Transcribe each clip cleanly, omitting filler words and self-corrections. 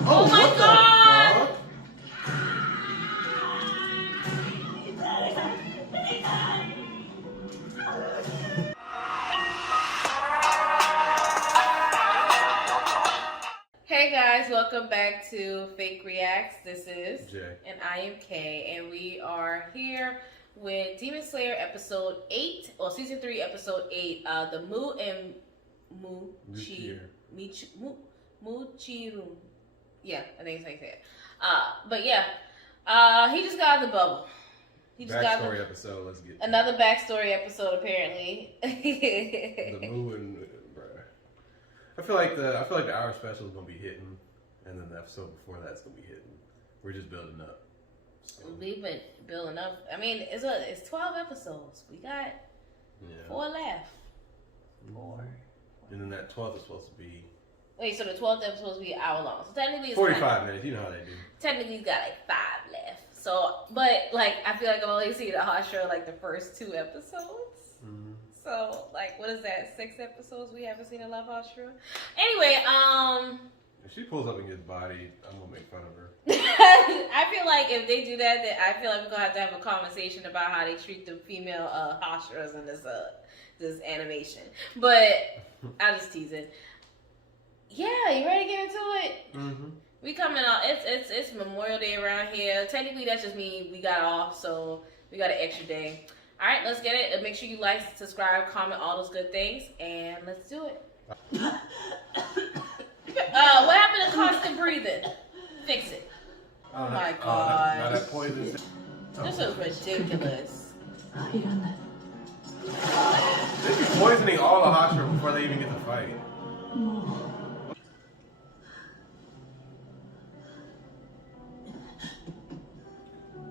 Oh my god! Hey guys, welcome back to Fake Reacts. This is Jay. And I am Kay, and we are here with Demon Slayer episode 8, or season 3 episode 8, the Mu and Muchiru. Yeah, I think it's like that. But yeah, he just got the bubble. He just backstory episode. Let's get another backstory episode. Apparently, the Mu and bruh. I feel like the hour special is gonna be hitting, and then the episode before that's gonna be hitting. We're just building up. So. We've been building up. I mean, it's 12 episodes. We got 4 left. 4. And then that 12th is supposed to be. Wait, so the 12th episode is supposed to be an hour long. So technically, it's 45 minutes. You know how they do. Technically, he's got like 5 left. So, but like, I feel like I've only seen the hot show like the first 2 episodes. Mm-hmm. So, like, what is that? 6 episodes we haven't seen a Love Hot Show. Anyway, if she pulls up and gets bodied, I'm gonna make fun of her. I feel like if they do that, then I feel like we're gonna have to have a conversation about how they treat the female Hashras in this animation. But I'll just tease it. Yeah, you ready to get into it? Mm-hmm. We coming out. It's Memorial Day around here. Technically, that's just me. We got off, so we got an extra day. All right, let's get it. Make sure you like, subscribe, comment, all those good things, and let's do it. What happened to constant breathing? Fix it. Oh my god. Now that poison. This is ridiculous. They be poisoning all the Hashira before they even get to fight.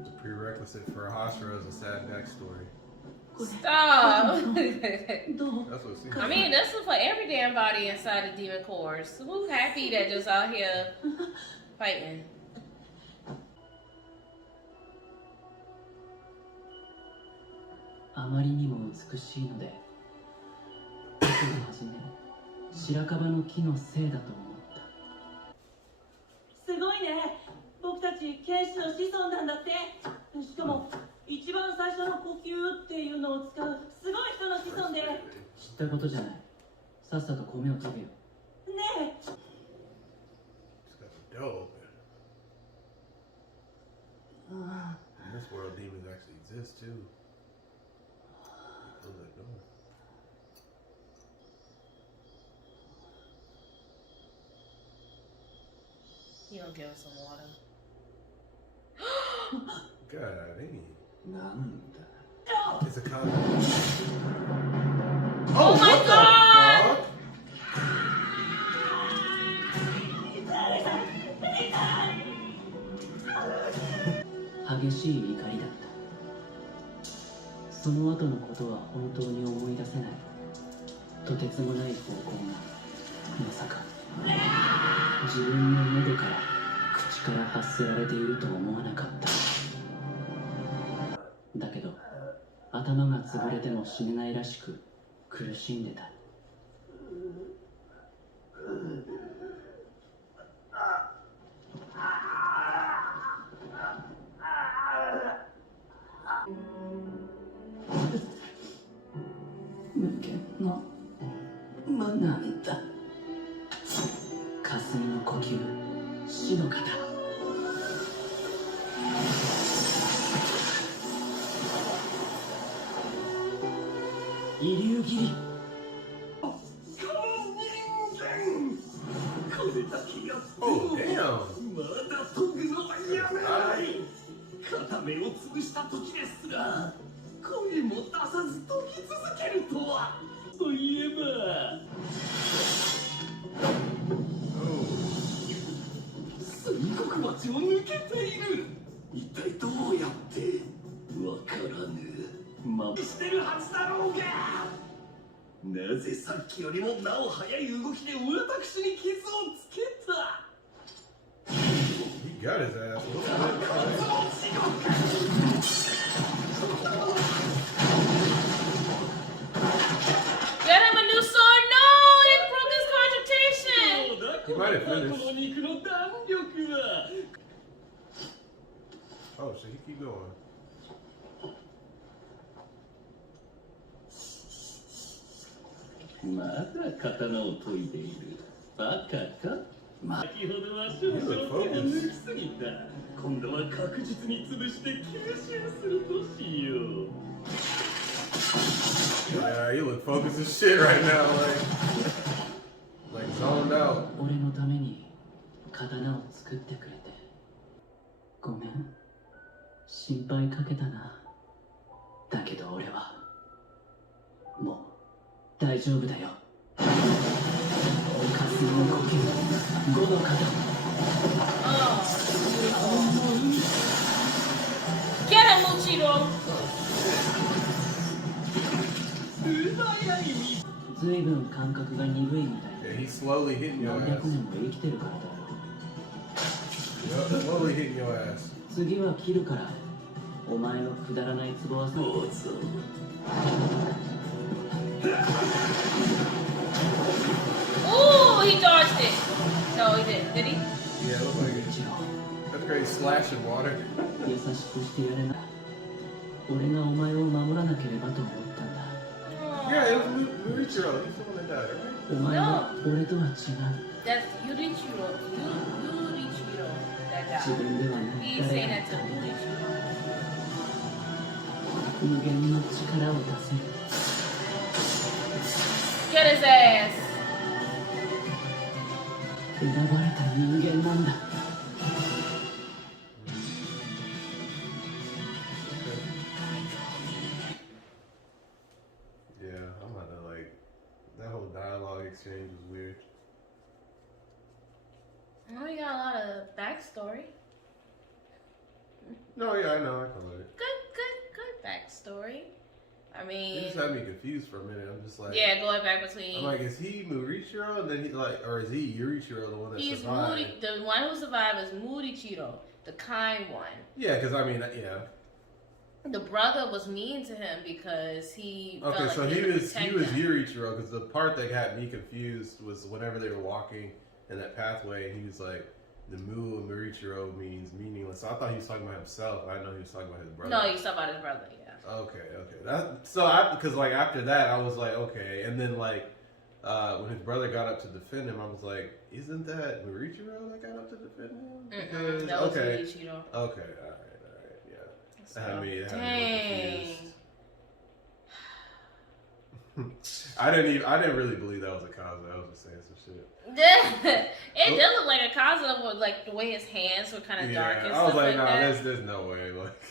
The prerequisite for a Hashira is a sad backstory. Stop. That's what it seems. I mean, this is for every damn body inside the demon cores. So who's happy that just out here fighting? Dope. In this world, demons actually exist too. Close that door. You don't give us some water. God dang. It's a condom. Oh my what god! The fuck? 激しい怒りだった。その後のことは本当に思い出せない。とてつもない方向がまさか自分の喉から口から発せられていると思わなかった。だけど頭が潰れても死ねないらしく苦しんでた。無限の無なんだ。霞の呼吸、死の型。遺留切り。Oh, damn. まだ研ぐのはやめない。片目を潰した時ですら声も出さず研ぎ続けるとは。といえば水国町を抜けている。一体どうやってわからぬ。まぶしてるはずだろうが。なぜさっきよりもなお速い動きで私に傷をつけた。 He got his ass. Get him a new sword. No, they broke his concentration. He might have finished. の弾力は Oh, so he keep going. まだ刀を研いでいる。バカか？先ほどは少々手を抜きすぎた。今度は確実に潰して吸収するとしよう。 Yeah, you look focused as shit right now, like zoned out. 俺のために刀を作ってくれてごめん心配かけたなだけど俺はもう大丈夫だよ霞の呼吸五の刀 Get him, Muchiro! ずいぶん感覚が鈍いみたい Yeah, he's slowly hitting your 何 ass. 百年も生きてるからだろ Yep, slowly hitting your ass. 次は切るからお前のくだらないツボはさ Ooh, he dodged it. No, he didn't. Did he? Yeah, it looks like it. That's great slashing water. 優しくしてやれない俺がお前を守らなければと思ったんだ Yeah, it was Murichiro. He's the one that died, right? お前は俺とは違う That's Yurichiro. Yurichiro. That 自 guy. 分ではない He's saying that to Yurichiro. 無限の力を出せる Get his ass. 選ばれた人間なんだ Yeah, I'm about to like that whole dialogue exchange was weird. Oh, we got a lot of backstory. No, yeah, I know, I call it. Good backstory. I You mean, just had me confused for a minute. I'm just like, yeah, going back between. I'm like, is he Murichiro? And then he like, or is he Yurichiro, the one that He's survived? Moody. The one who survived is Murichiro, the kind one. Yeah, because I mean, yeah. The brother was mean to him because he. Okay, felt so like he didn't was protect him. Yurichiro because the part that had me confused was whenever they were walking in that pathway, he was like, the Mu of Murichiro means meaningless. So I thought he was talking about himself. I didn't know he was talking about his brother. No, he's talking about his brother. Yeah. Okay. Because like after that, I was like, okay, and then like when his brother got up to defend him, I was like, isn't that Murichiro that got up to defend him? Because, That was okay, Murichiro. okay, all right, yeah. So, It had me dang. confused. I didn't really believe that was a Kaza. I was just saying some shit. It does look like a Kaza with like the way his hands were kind of dark and I was stuff like, like nah, that. there's no way. Like,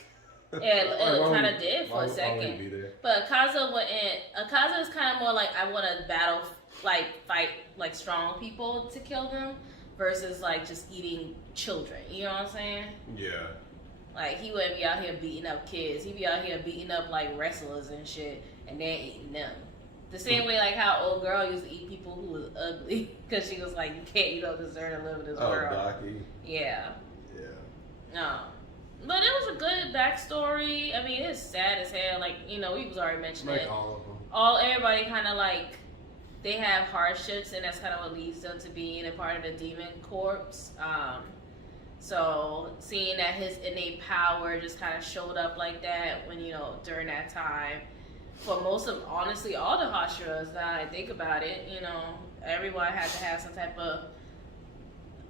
Yeah, it why kind of would- did for why a would he second. be there? But Akaza wouldn't. Akaza is kind of more like I want to battle, like fight like strong people to kill them, versus like just eating children. You know what I'm saying? Yeah. Like he wouldn't be out here beating up kids. He'd be out here beating up like wrestlers and shit, and then eating them. The same way like how old girl used to eat people who was ugly because she was like, you don't deserve to live in this world. Daki. Yeah. Yeah. No. But it was a good backstory. I mean, it's sad as hell. Like, you know, we was already mentioning Like it. all of them. Everybody kind of like, they have hardships, and that's kind of what leads them to being a part of the demon corps. So seeing that his innate power just kind of showed up like that when, you know, during that time. For most of, honestly, all the Hashiras, now that I think about it, you know, everyone had to have some type of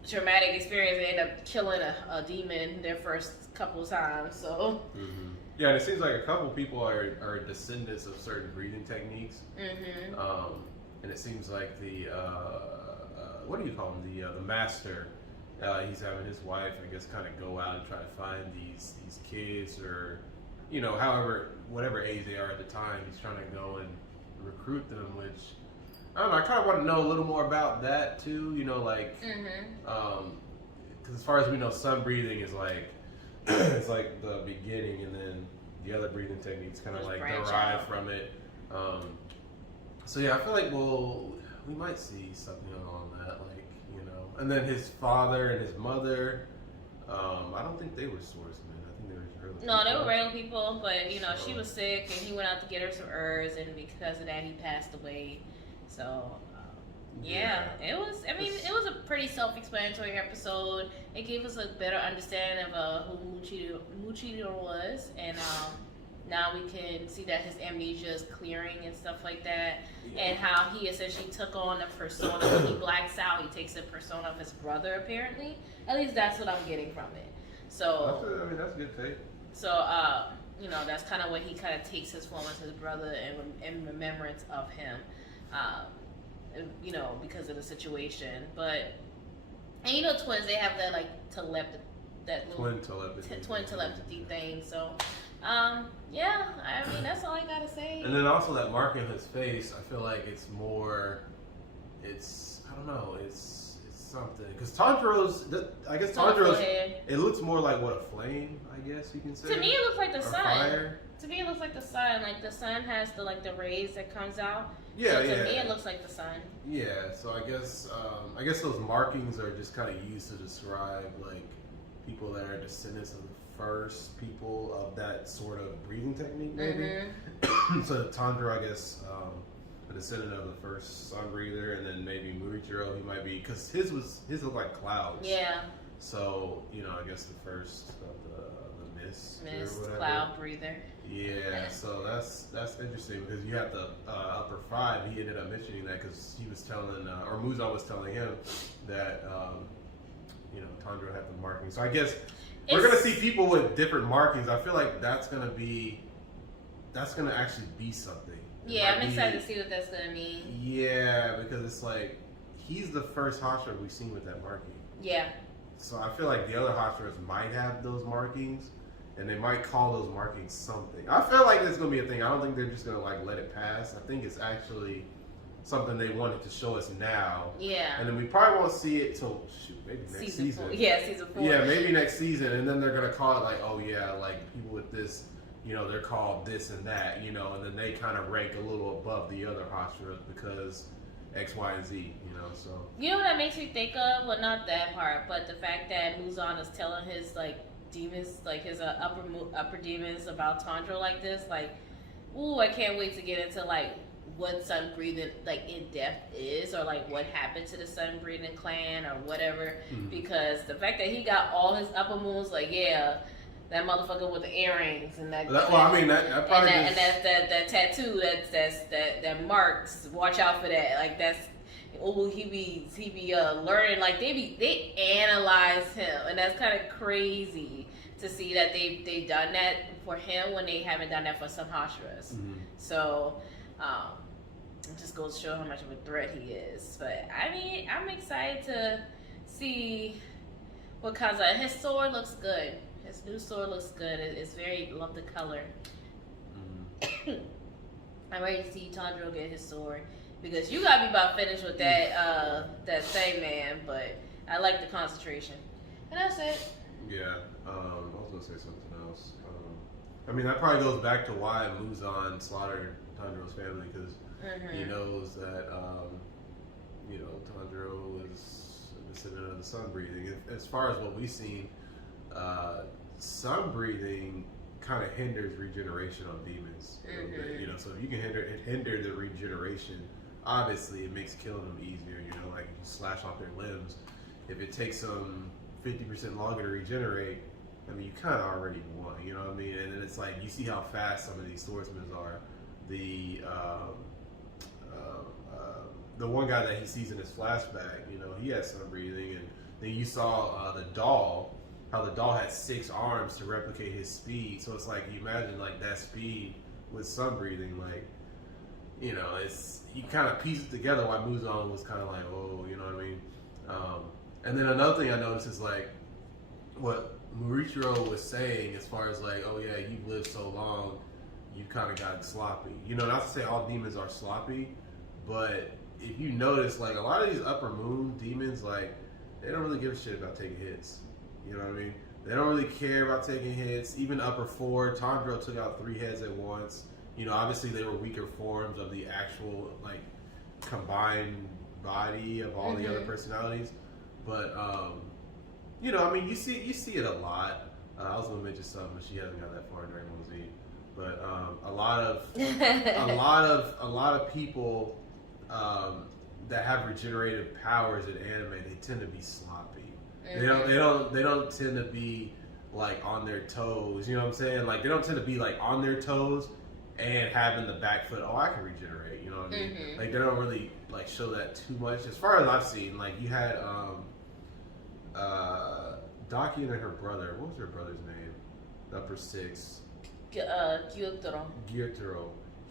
traumatic experience. They end up killing a demon their first couple times, so. Mm-hmm. Yeah, and it seems like a couple people are descendants of certain breathing techniques. Mm-hmm. And it seems like the, what do you call him? The master, he's having his wife, I guess, kind of go out and try to find these kids or, you know, whatever age they are at the time, he's trying to go and recruit them, which, I don't know, I kind of want to know a little more about that too, you know, like, because as far as we know, sun breathing is like, it's like the beginning, and then the other breathing techniques kind of Just like branch derive out. from it. So yeah, I feel like we might see something on that, like, you know, and then his father and his mother, I don't think they were swordsmen. I think they were just regular No, they people. were regular people, but, you know, she So- was sick, and he went out to get her some herbs, and because of that, he passed away. So, Yeah, it was. I mean, it was a pretty self-explanatory episode. It gave us a better understanding of who Muchiro was, and now we can see that his amnesia is clearing and stuff like that, and how he essentially took on a persona. When he blacks out, he takes the persona of his brother. Apparently, at least that's what I'm getting from it. So, I mean, that's a good take. So, you know, that's kind of what he kind of takes his form as his brother in remembrance of him. You know, because of the situation. But, and you know, twins, they have that, like, twin telepathy thing. So, yeah, I mean, that's all I gotta say. And then also that mark in his face, I feel like it's more, I don't know, it's something. Because Tanjiro's, it looks more like what, a flame, I guess you can say. To me, it looks like the sun. Fire. To me, it looks like the sun. Like, the sun has the rays that comes out. Yeah, so to me, it looks like the sun. Yeah, so I guess those markings are just kind of used to describe like people that are descendants of the first people of that sort of breathing technique, maybe. Mm-hmm. So Tanjiro, I guess, a descendant of the first sun breather, and then maybe Murichiro, he might be, because his looked like clouds. Yeah. So you know, I guess the first of the mist or whatever. Cloud breather. Yeah, so that's interesting because you have the upper five. He ended up mentioning that because he was telling, or Muzan was telling him that, you know, Tanjiro had the markings. So I guess we're gonna see people with different markings. I feel like that's gonna actually be something. Yeah, I'm excited to see what that's gonna mean. Yeah, because it's like he's the first Hashira we've seen with that marking. Yeah. So I feel like the other Hashiras might have those markings. And they might call those markings something. I feel like it's going to be a thing. I don't think they're just going to like let it pass. I think it's actually something they wanted to show us now. Yeah. And then we probably won't see it till, maybe next season. 4. Yeah, season 4. Yeah, maybe next season. And then they're going to call it like, oh yeah, like people with this, you know, they're called this and that, you know, and then they kind of rank a little above the other Hashiras because X, Y, and Z, you know, so. You know what that makes me think of? Well, not that part, but the fact that Muzan is telling his, like, demons, like his upper demons about Tanjiro like this, like, ooh, I can't wait to get into like what sun breathing like in depth is, or like what happened to the sun breathing clan or whatever. Because the fact that he got all his upper moons, like, yeah, that motherfucker with the earrings and that probably and that tattoo that marks, watch out for that, like that's. Oh, he be learning, like they analyze him, and that's kind of crazy to see that they done that for him when they haven't done that for some Hashiras. So it just goes to show how much of a threat he is. But I mean, I'm excited to see what comes out. His sword looks good. His new sword looks good. It's very, love the color. I'm ready to see Tanjiro get his sword. Because you gotta be about finished with that thing, man. But I like the concentration, and that's it. Yeah, I was gonna say something else. I mean, that probably goes back to why Muzan slaughtered Tanjiro's family, because he knows that you know, Tanjiro is a descendant of the sun breathing. As far as what we've seen, sun breathing kind of hinders regeneration on demons a little bit. You know, so if you can hinder the regeneration. Obviously, it makes killing them easier, you know, like if you slash off their limbs. If it takes them 50% longer to regenerate, I mean, you kind of already won, you know what I mean? And then it's like, you see how fast some of these swordsmen are. The one guy that he sees in his flashback, you know, he has sun breathing. And then you saw the doll, how the doll had 6 arms to replicate his speed. So it's like, you imagine like that speed with sun breathing, like, you know, you kind of piece it together why Muzan was kind of like, oh, you know what I mean? And then another thing I noticed is like what Murichiro was saying as far as like, oh yeah, you've lived so long, you've kind of gotten sloppy. You know, not to say all demons are sloppy, but if you notice, like a lot of these upper moon demons, like they don't really give a shit about taking hits. You know what I mean? They don't really care about taking hits. Even upper 4, Tanjiro took out 3 heads at once. You know, obviously they were weaker forms of the actual, like, combined body of all the other personalities. But, you know, I mean, you see it a lot. I was gonna mention something, but she hasn't got that far in Dragon Ball Z. But a lot of people that have regenerative powers in anime, they tend to be sloppy. Mm-hmm. They don't tend to be like on their toes. You know what I'm saying? Like they don't tend to be like on their toes and having the back foot. Oh, I can regenerate. You know what I mean? Mm-hmm. Like they don't really like show that too much. As far as I've seen, like you had Daki and her brother. What was her brother's name? The upper six. Gyutaro.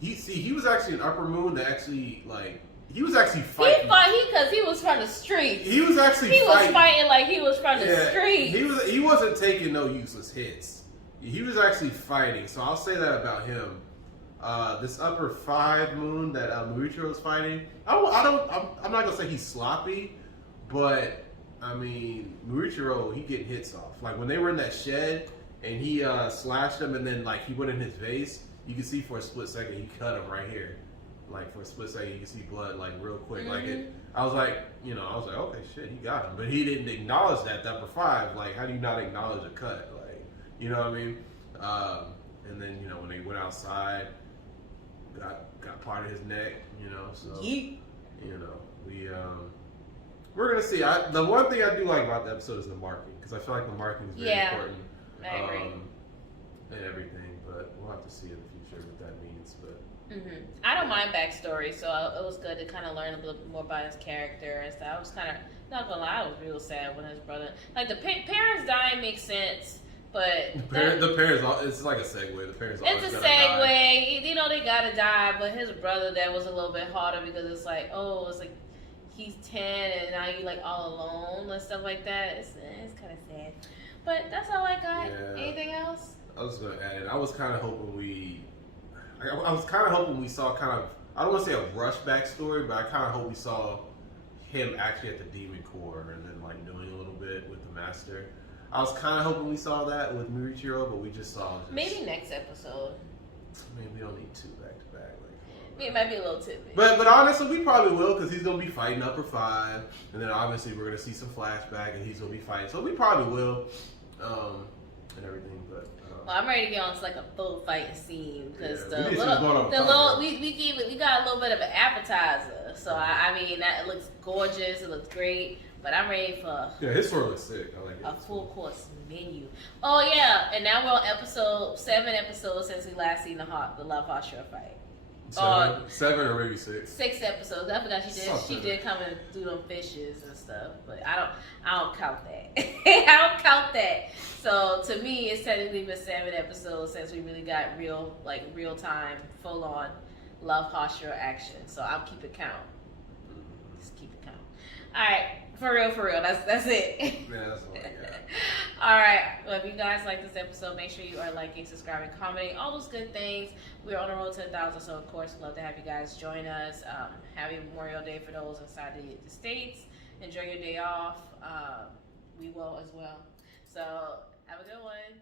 He was actually an upper moon that actually like he was actually fighting. Because he was from the streets. He was actually He fighting. was fighting like he was from the streets. He wasn't taking no useless hits. He was actually fighting. So I'll say that about him. This upper 5 moon that Muichiro is fighting. I'm not gonna say he's sloppy, but I mean Muichiro, he getting hits off. Like when they were in that shed and he slashed him and then like he went in his vase, you can see for a split second he cut him right here. Like for a split second you can see blood like real quick. Mm-hmm. Like it. I was like, okay, shit, he got him, but he didn't acknowledge that upper 5. Like, how do you not acknowledge a cut? Like, you know what I mean? And then when they went outside, got part of his neck. So we're gonna see. The one thing I do like about the episode is the marking, because I feel like the marking is very important. I agree. And everything, but we'll have to see in the future what that means. But I don't mind backstory, so it was good to kind of learn a little bit more about his character and stuff. I was kind of, not gonna lie, I was real sad when his brother, like the parents dying makes sense, but the parents, it's like a segue. The parents, it's a segue. Die. They gotta die, but his brother that was a little bit harder because it's like he's 10 and now you like all alone and stuff like that. It's kind of sad, but that's all I got. Yeah. Anything else? I was gonna add. I was kind of hoping we saw kind of, I don't want to say a rush backstory, but I kind of hope we saw him actually at the Demon Core and then like doing a little bit with the Master. I was kind of hoping we saw that with Muichiro, but we just saw maybe next episode. I mean, we don't need 2 back to back. It might be a little tidbit. But honestly, we probably will, because he's gonna be fighting upper 5, and then obviously we're gonna see some flashback, and he's gonna be fighting. So we probably will, and everything. But well, I'm ready to get on to like a full fighting scene because we got a little bit of an appetizer. So I mean that it looks gorgeous, it looks great, but I'm ready for his sword looks sick. I like it. A full course menu. Oh yeah, and now we're on episode 7 episodes since we last seen the Love Hashira fight. 7 or maybe 6. 6 episodes. I forgot she did come and do them fishes and stuff, but I don't count that. I don't count that. So to me, it's technically been 7 episodes since we really got real time, full on Love Hashira action. So I'll keep it count. Just keep it count. All right, for real. That's it. Yeah, that's all I got. All right. Well, if you guys like this episode, make sure you are liking, subscribing, commenting, all those good things. We're on the road to 1,000, so of course, we'd love to have you guys join us. Happy Memorial Day for those inside the States. Enjoy your day off. We will as well. So, have a good one.